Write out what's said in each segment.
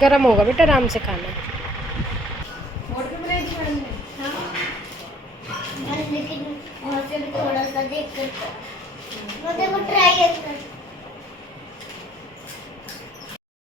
गर्म होगा बेटा, आराम से खाना। वाटर बनाई थी मैडम ने। हाँ बस, लेकिन और से भी थोड़ा सा देख कर वो देखो ट्राई कर।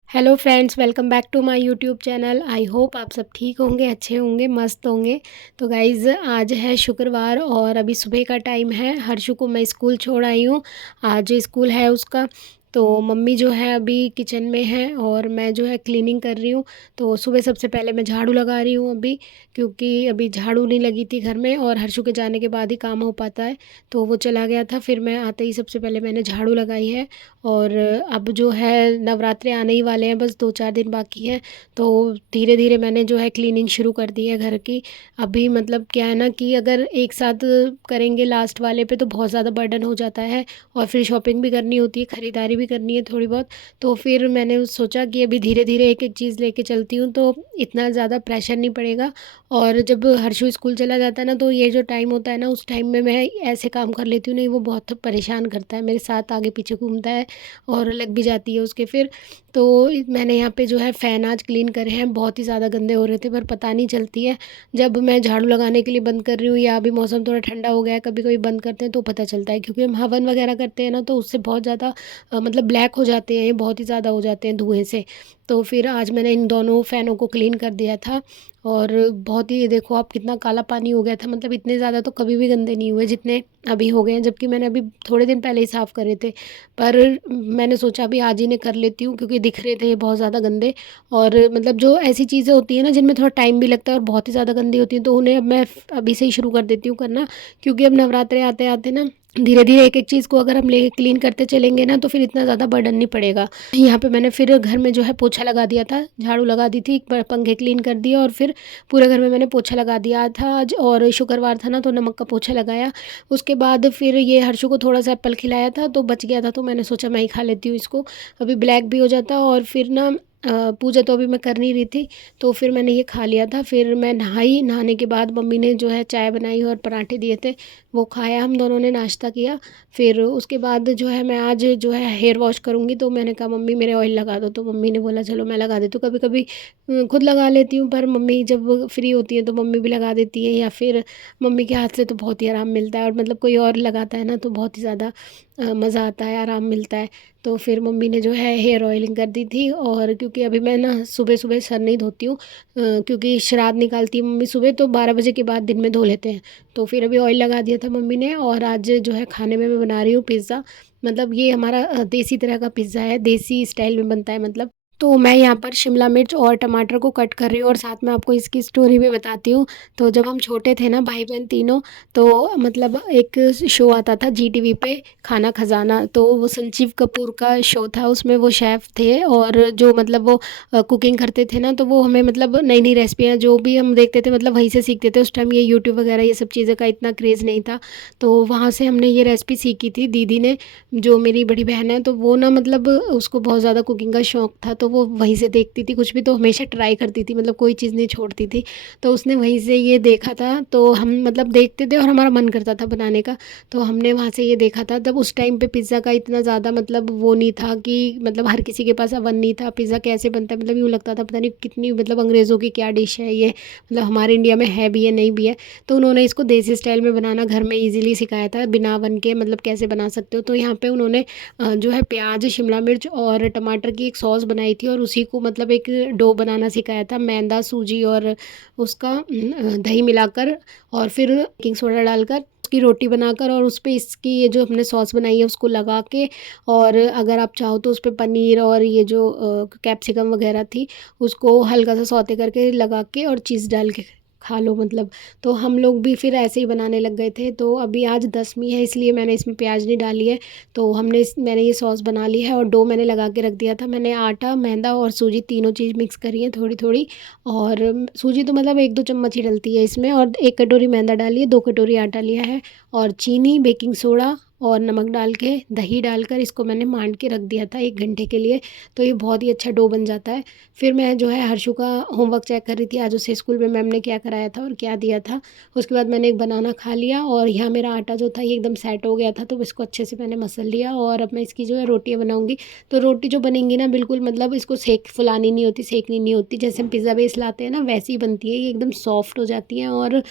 Hello friends, welcome back to my YouTube channel. I hope आप सब ठीक होंगे, अच्छे होंगे, मस्त होंगे। तो गाइज़, आज है शुक्रवार और अभी सुबह का टाइम है। हर्षु को मैं स्कूल छोड़ आई हूँ। आज स्कूल है उसका। तो मम्मी जो है अभी किचन में है और मैं जो है क्लीनिंग कर रही हूँ। तो सुबह सबसे पहले मैं झाड़ू लगा रही हूँ अभी, क्योंकि अभी झाड़ू नहीं लगी थी घर में और हर्षु के जाने के बाद ही काम हो पाता है। तो वो चला गया था, फिर मैं आते ही सबसे पहले मैंने झाड़ू लगाई है। और अब जो है नवरात्रे आने ही वाले हैं, बस 2-4 दिन बाकी हैं। तो धीरे धीरे मैंने जो है क्लीनिंग शुरू कर दी है घर की। अभी मतलब क्या है ना कि अगर एक साथ करेंगे लास्ट वाले पे तो बहुत ज़्यादा बर्डन हो जाता है। और फिर शॉपिंग भी करनी होती है, ख़रीदारी भी करनी है थोड़ी बहुत। तो फिर मैंने सोचा कि अभी धीरे धीरे एक एक चीज़ लेके चलती हूँ तो इतना ज़्यादा प्रेशर नहीं पड़ेगा। और जब हर्षु स्कूल चला जाता है ना, तो ये जो टाइम होता है ना, उस टाइम में मैं ऐसे काम कर लेती हूँ। नहीं, वो बहुत परेशान करता है, मेरे साथ आगे पीछे घूमता है और लग भी जाती है उसके फिर। तो मैंने यहाँ पे जो है फ़ैन आज क्लीन करे हैं, बहुत ही ज़्यादा गंदे हो रहे थे, पर पता नहीं चलती है। जब मैं झाड़ू लगाने के लिए बंद कर रही हूँ या अभी मौसम थोड़ा ठंडा हो गया है, कभी कभी बंद करते हैं तो पता चलता है, क्योंकि हम हवन वगैरह करते हैं ना, तो उससे बहुत ज़्यादा मतलब ब्लैक हो जाते हैं, बहुत ही ज़्यादा हो जाते हैं धुएँ से। तो फिर आज मैंने इन दोनों फ़ैनों को क्लीन कर दिया था। और बहुत ही, ये देखो आप, कितना काला पानी हो गया था। मतलब इतने ज़्यादा तो कभी भी गंदे नहीं हुए जितने अभी हो गए हैं, जबकि मैंने अभी थोड़े दिन पहले ही साफ़ करे थे। पर मैंने सोचा अभी आज ही ने कर लेती हूँ, क्योंकि दिख रहे थे ये बहुत ज़्यादा गंदे। और मतलब जो ऐसी चीज़ें होती हैं ना जिनमें थोड़ा टाइम भी लगता है और बहुत ही ज़्यादा गंदी होती हैं, तो उन्हें अब मैं अभी से ही शुरू कर देती हूँ करना। क्योंकि अब नवरात्रे आते आते ना, धीरे धीरे एक एक चीज़ को अगर हम ले क्लीन करते चलेंगे ना, तो फिर इतना ज़्यादा बर्डन नहीं पड़ेगा। यहाँ पे मैंने फिर घर में जो है पोछा लगा दिया था, झाड़ू लगा दी थी, पंखे क्लीन कर दिए और फिर पूरे घर में मैंने पोछा लगा दिया था आज। और शुक्रवार था ना, तो नमक का पोछा लगाया। उसके बाद फिर ये हर्षु को थोड़ा सा एप्पल खिलाया था तो बच गया था, तो मैंने सोचा मैं ही खा लेती हूँ इसको, अभी ब्लैक भी हो जाता। और फिर ना पूजा तो अभी मैं कर नहीं रही थी, तो फिर मैंने ये खा लिया था। फिर मैं नहाई, नहाने के बाद मम्मी ने जो है चाय बनाई और पराठे दिए थे, वो खाया, हम दोनों ने नाश्ता किया। फिर उसके बाद जो है मैं आज जो है हेयर वॉश करूँगी, तो मैंने कहा मम्मी मेरे ऑयल लगा दो, तो मम्मी ने बोला चलो मैं लगा देती हूँ। कभी कभी खुद लगा लेती हूँ, पर मम्मी जब फ्री होती है तो मम्मी भी लगा देती है, या फिर मम्मी के हाथ से तो बहुत ही आराम मिलता है। और मतलब कोई और लगाता है ना तो बहुत ही ज़्यादा मज़ा आता है, आराम मिलता है। तो फिर मम्मी ने जो है हेयर ऑयलिंग कर दी थी। और क्योंकि अभी मैं ना सुबह सुबह सर नहीं धोती हूँ, क्योंकि श्राद्ध निकालती है मम्मी सुबह, तो 12 बजे के बाद दिन में धो लेते हैं। तो फिर अभी ऑयल लगा दिया था मम्मी ने। और आज जो है खाने में मैं बना रही हूँ पिज़्ज़ा। मतलब ये हमारा देसी तरह का पिज़्ज़ा है, देसी स्टाइल में बनता है मतलब। तो मैं यहाँ पर शिमला मिर्च और टमाटर को कट कर रही हूँ और साथ में आपको इसकी स्टोरी भी बताती हूँ। तो जब हम छोटे थे ना भाई बहन तीनों, तो मतलब एक शो आता था जी टीवी पे, खाना खजाना। तो वो संजीव कपूर का शो था, उसमें वो शेफ़ थे और जो मतलब वो कुकिंग करते थे ना, तो वो हमें मतलब नई नई रेसिपियाँ जो भी हम देखते थे मतलब वहीं से सीखते थे। उस टाइम ये यूट्यूब वगैरह ये सब चीज़ें का इतना क्रेज़ नहीं था। तो वहाँ से हमने ये रेसिपी सीखी थी दीदी ने, जो मेरी बड़ी बहन है। तो वो ना मतलब उसको बहुत ज़्यादा कुकिंग का शौक़ था, तो वो वहीं से देखती थी, कुछ भी तो हमेशा ट्राई करती थी, मतलब कोई चीज़ नहीं छोड़ती थी। तो उसने वहीं से ये देखा था, तो हम मतलब देखते थे और हमारा मन करता था बनाने का। तो हमने वहाँ से ये देखा था। तब उस टाइम पे पिज़्ज़ा का इतना ज़्यादा मतलब वो नहीं था कि मतलब हर किसी के पास अवन नहीं था। पिज़्ज़ा कैसे बनता है, मतलब यूँ लगता था पता नहीं कितनी मतलब अंग्रेज़ों की क्या डिश है ये, मतलब हमारे इंडिया में है भी है नहीं भी है। तो उन्होंने इसको देसी स्टाइल में बनाना घर में ईज़िली सिखाया था, बिना अवन के, मतलब कैसे बना सकते हो। तो यहाँ पे उन्होंने जो है प्याज, शिमला मिर्च और टमाटर की एक सॉस बनाई थी, और उसी को मतलब एक डो बनाना सिखाया था, मैदा, सूजी और उसका दही मिलाकर, और फिर बेकिंग सोडा डालकर उसकी रोटी बनाकर, और उस पे इसकी ये जो हमने सॉस बनाई है उसको लगा के, और अगर आप चाहो तो उस पे पनीर और ये जो कैप्सिकम वगैरह थी उसको हल्का सा सौते करके लगा के और चीज़ डाल के खा लो मतलब। तो हम लोग भी फिर ऐसे ही बनाने लग गए थे। तो अभी आज 10वीं है, इसलिए मैंने इसमें प्याज नहीं डाली है। तो मैंने ये सॉस बना ली है और डो मैंने लगा के रख दिया था। मैंने आटा, मैदा और सूजी तीनों चीज़ मिक्स करी है थोड़ी थोड़ी। और सूजी तो मतलब 1-2 चम्मच ही डलती है इसमें, और 1 कटोरी मैदा डाली है, 2 कटोरी आटा लिया है, और चीनी, बेकिंग सोडा और नमक डाल के दही डालकर इसको मैंने मांड के रख दिया था 1 घंटे के लिए। तो ये बहुत ही अच्छा डो बन जाता है। फिर मैं जो है हर्षु का होमवर्क चेक कर रही थी, आज उसे स्कूल में मैम ने क्या कराया था और क्या दिया था। उसके बाद मैंने एक बनाना खा लिया और यहाँ मेरा आटा जो था ये एकदम सेट हो गया था, तो इसको अच्छे से मैंने मसल लिया और अब मैं इसकी जो है रोटियाँ बनाऊँगी। तो रोटी जो बनेंगी ना बिल्कुल मतलब इसको फुलानी नहीं होती, सेकनी नहीं होती, जैसे हम पिज़्ज़ा बेस लाते हैं ना वैसी ही बनती है। ये एकदम सॉफ्ट हो जाती हैं और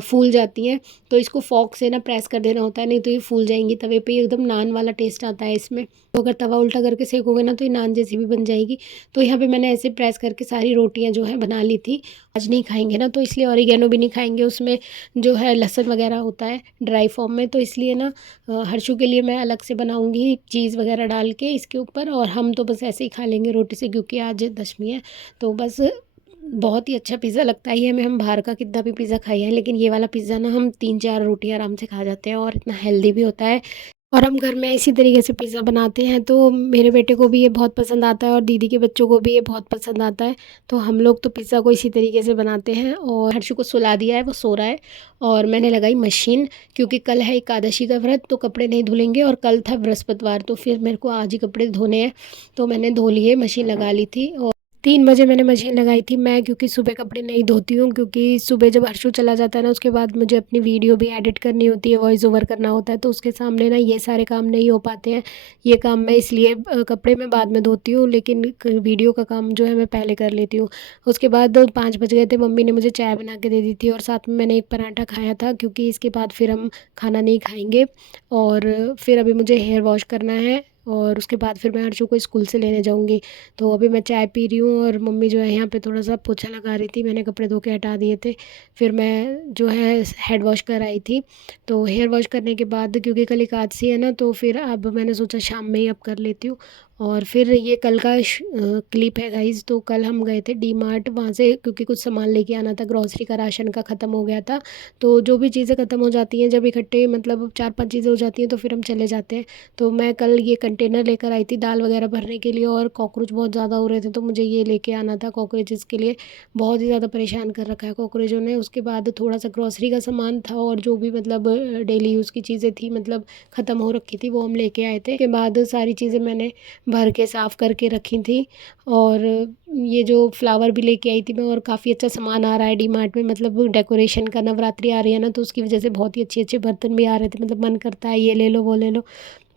फूल जाती हैं। तो इसको फॉक से ना प्रेस कर देना होता है, नहीं तो ये फूल जाएंगी तवे पे। एकदम नान वाला टेस्ट आता है इसमें। तो अगर तवा उल्टा करके सेकोगे ना तो ये नान जैसी भी बन जाएगी। तो यहाँ पे मैंने ऐसे प्रेस करके सारी रोटियाँ जो है बना ली थी। आज नहीं खाएंगे ना तो इसलिए ऑरिगेनो भी नहीं खाएंगे, उसमें जो है लहसुन वगैरह होता है ड्राई फॉर्म में, तो इसलिए ना हर्षू के लिए मैं अलग से बनाऊंगी चीज़ वगैरह डाल के इसके ऊपर। और हम तो बस ऐसे ही खा लेंगे रोटी से, क्योंकि आज दशमी है। तो बस बहुत ही अच्छा पिज़्ज़ा लगता है ये हमें। हम बाहर का कितना भी पिज़्ज़ा खाए हैं, लेकिन ये वाला पिज़्ज़ा ना हम 3-4 रोटियां आराम से खा जाते हैं और इतना हेल्दी भी होता है। और हम घर में इसी तरीके से पिज़्ज़ा बनाते हैं, तो मेरे बेटे को भी ये बहुत पसंद आता है और दीदी के बच्चों को भी ये बहुत पसंद आता है। तो हम लोग तो पिज़्ज़ा को इसी तरीके से बनाते हैं। और हर्षु को सुला दिया है, वो सो रहा है। और मैंने लगाई मशीन, क्योंकि कल है एकादशी का व्रत, तो कपड़े नहीं धुलेंगे। और कल था बृहस्पतिवार, तो फिर मेरे को आज ही कपड़े धोने हैं, तो मैंने धो लिए, मशीन लगा ली थी। और 3 बजे मैंने मशीन लगाई थी मैं, क्योंकि सुबह कपड़े नहीं धोती हूँ, क्योंकि सुबह जब हर्षु चला जाता है ना उसके बाद मुझे अपनी वीडियो भी एडिट करनी होती है, वॉइस ओवर करना होता है, तो उसके सामने ना ये सारे काम नहीं हो पाते हैं। ये काम मैं इसलिए कपड़े में बाद में धोती हूँ, लेकिन वीडियो का काम जो है मैं पहले कर लेती हूँ। उसके बाद 5 बज गए थे, मम्मी ने मुझे चाय बना के दे दी थी और साथ में मैंने एक पराठा खाया था, क्योंकि इसके बाद फिर हम खाना नहीं खाएंगे। और फिर अभी मुझे हेयर वॉश करना है और उसके बाद फिर मैं हर्षु को स्कूल से लेने जाऊंगी। तो अभी मैं चाय पी रही हूँ और मम्मी जो है यहाँ पे थोड़ा सा पोछा लगा रही थी, मैंने कपड़े धो के हटा दिए थे। फिर मैं जो है हेड वॉश कर आई थी। तो हेयर वॉश करने के बाद, क्योंकि कल एकादशी है ना, तो फिर अब मैंने सोचा शाम में ही अब कर लेती हूँ। और फिर ये कल का क्लिप है गाइज़। तो कल हम गए थे डी मार्ट, वहाँ से क्योंकि कुछ सामान लेके आना था, ग्रॉसरी का राशन का ख़त्म हो गया था। तो जो भी चीज़ें ख़त्म हो जाती हैं जब इकट्ठे मतलब 4-5 चीज़ें हो जाती हैं तो फिर हम चले जाते हैं। तो मैं कल ये कंटेनर लेकर आई थी दाल वगैरह भरने के लिए, और कॉकरोच बहुत ज़्यादा हो रहे थे, तो मुझे ये लेके आना था कॉकरोचेज़ के लिए। बहुत ही ज़्यादा परेशान कर रखा है कॉकरोचों ने। उसके बाद थोड़ा सा ग्रॉसरी का सामान था और जो भी मतलब डेली यूज़ की चीज़ें थी, मतलब ख़त्म हो रखी थी, वो हम लेके आए थे। के बाद सारी चीज़ें मैंने भर के साफ़ करके रखी थी। और ये जो फ्लावर भी लेके आई थी मैं, और काफ़ी अच्छा सामान आ रहा है डी मार्ट में, मतलब डेकोरेशन का, नवरात्रि आ रही है ना, तो उसकी वजह से बहुत ही अच्छे अच्छे बर्तन भी आ रहे थे। मतलब मन करता है ये ले लो वो ले लो,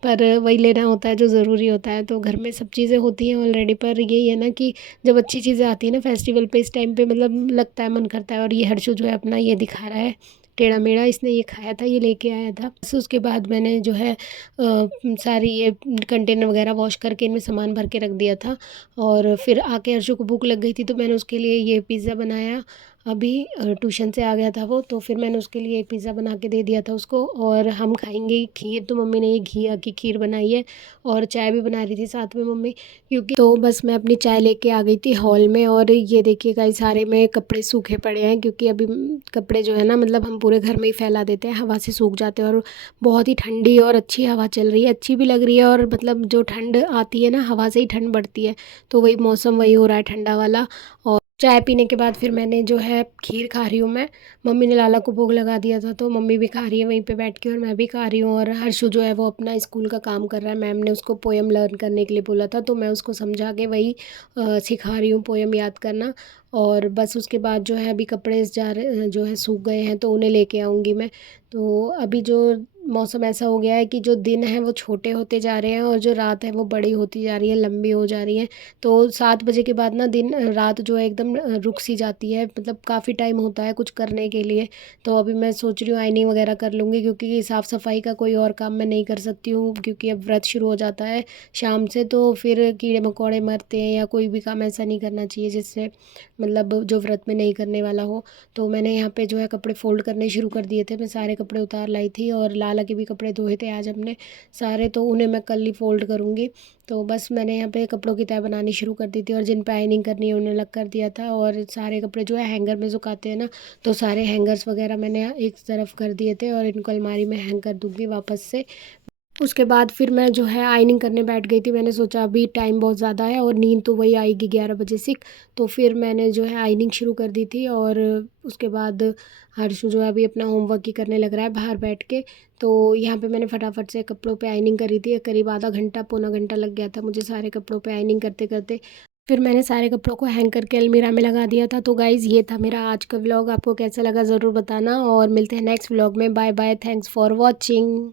पर वही लेना होता है जो ज़रूरी होता है। तो घर में सब चीज़ें होती हैं ऑलरेडी, पर यही है ना कि जब अच्छी चीज़ें आती हैं ना फेस्टिवल पे, इस टाइम पे मतलब लगता है, मन करता है। और ये हर्षु जो है अपना ये दिखा रहा है टेढ़ा मेढ़ा, इसने ये खाया था, ये लेके आया था। बस उसके बाद मैंने जो है सारी ये कंटेनर वगैरह वॉश करके इनमें सामान भर के रख दिया था। और फिर आके हर्षु को भूख लग गई थी, तो मैंने उसके लिए ये पिज़्ज़ा बनाया। अभी ट्यूशन से आ गया था वो, तो फिर मैंने उसके लिए पिज़्ज़ा बना के दे दिया था उसको। और हम खाएंगे खीर, तो मम्मी ने ये घिया की खीर बनाई है। और चाय भी बना रही थी साथ में मम्मी, क्योंकि तो बस मैं अपनी चाय लेके आ गई थी हॉल में। और ये देखिए गाइस, सारे में कपड़े सूखे पड़े हैं, क्योंकि अभी कपड़े जो है ना मतलब हम पूरे घर में ही फैला देते हैं, हवा से सूख जाते हैं। और बहुत ही ठंडी और अच्छी हवा चल रही है, अच्छी भी लग रही है। और मतलब जो ठंड आती है ना, हवा से ही ठंड बढ़ती है, तो वही मौसम वही हो रहा है ठंडा वाला। और चाय पीने के बाद फिर मैंने जो है खीर खा रही हूँ मैं। मम्मी ने लाला को भोग लगा दिया था, तो मम्मी भी खा रही है वहीं पे बैठ के, और मैं भी खा रही हूँ। और हर्षु जो है वो अपना स्कूल का काम कर रहा है, मैम ने उसको पोएम लर्न करने के लिए बोला था, तो मैं उसको समझा के वही सिखा रही हूँ पोएम याद करना। और बस उसके बाद जो है अभी कपड़े जा रहे जो है सूख गए हैं, तो उन्हें लेके आऊँगी मैं। तो अभी जो मौसम ऐसा हो गया है कि जो दिन है वो छोटे होते जा रहे हैं और जो रात है वो बड़ी होती जा रही है, लंबी हो जा रही है। तो 7 बजे के बाद ना दिन रात जो है एकदम रुक सी जाती है, मतलब काफ़ी टाइम होता है कुछ करने के लिए। तो अभी मैं सोच रही हूँ आइनिंग वगैरह कर लूँगी, क्योंकि साफ़ सफाई का कोई और काम मैं नहीं कर सकती हूँ, क्योंकि अब व्रत शुरू हो जाता है शाम से, तो फिर कीड़े मकोड़े मरते हैं, या कोई भी काम ऐसा नहीं करना चाहिए जिससे मतलब जो व्रत में नहीं करने वाला हो। तो मैंने यहाँ पे जो है कपड़े फ़ोल्ड करने शुरू कर दिए थे, मैं सारे कपड़े उतार लाई थी। और लाला के भी कपड़े धोए थे आज हमने सारे, तो उन्हें मैं कल ही फ़ोल्ड करूँगी। तो बस मैंने यहाँ पे कपड़ों की तह बनानी शुरू कर दी थी, और जिन पे आइनिंग करनी है उन्हें अलग कर दिया था। और सारे कपड़े जो है हैंगर में सुखाते हैं ना, तो सारे हैंगर्स वगैरह मैंने एक तरफ कर दिए थे, और इनको अलमारी में हैंग कर दूँगी वापस से। उसके बाद फिर मैं जो है आयनिंग करने बैठ गई थी। मैंने सोचा अभी टाइम बहुत ज़्यादा है और नींद तो वही आएगी 11 बजे से। तो फिर मैंने जो है आयनिंग शुरू कर दी थी और उसके बाद हर्षु जो है अभी अपना होमवर्क ही करने लग रहा है बाहर बैठ के। तो यहाँ पे मैंने फटाफट से कपड़ों पे आयनिंग करी थी। करीब आधा घंटा पौना घंटा लग गया था मुझे सारे कपड़ों पे आयनिंग करते करते। फिर मैंने सारे कपड़ों को हैंग करके अलमीरा में लगा दिया था। तो गाइज़ ये था मेरा आज का व्लॉग। आपको कैसा लगा ज़रूर बताना और मिलते हैं नेक्स्ट व्लॉग में। Bye bye, thanks for watching.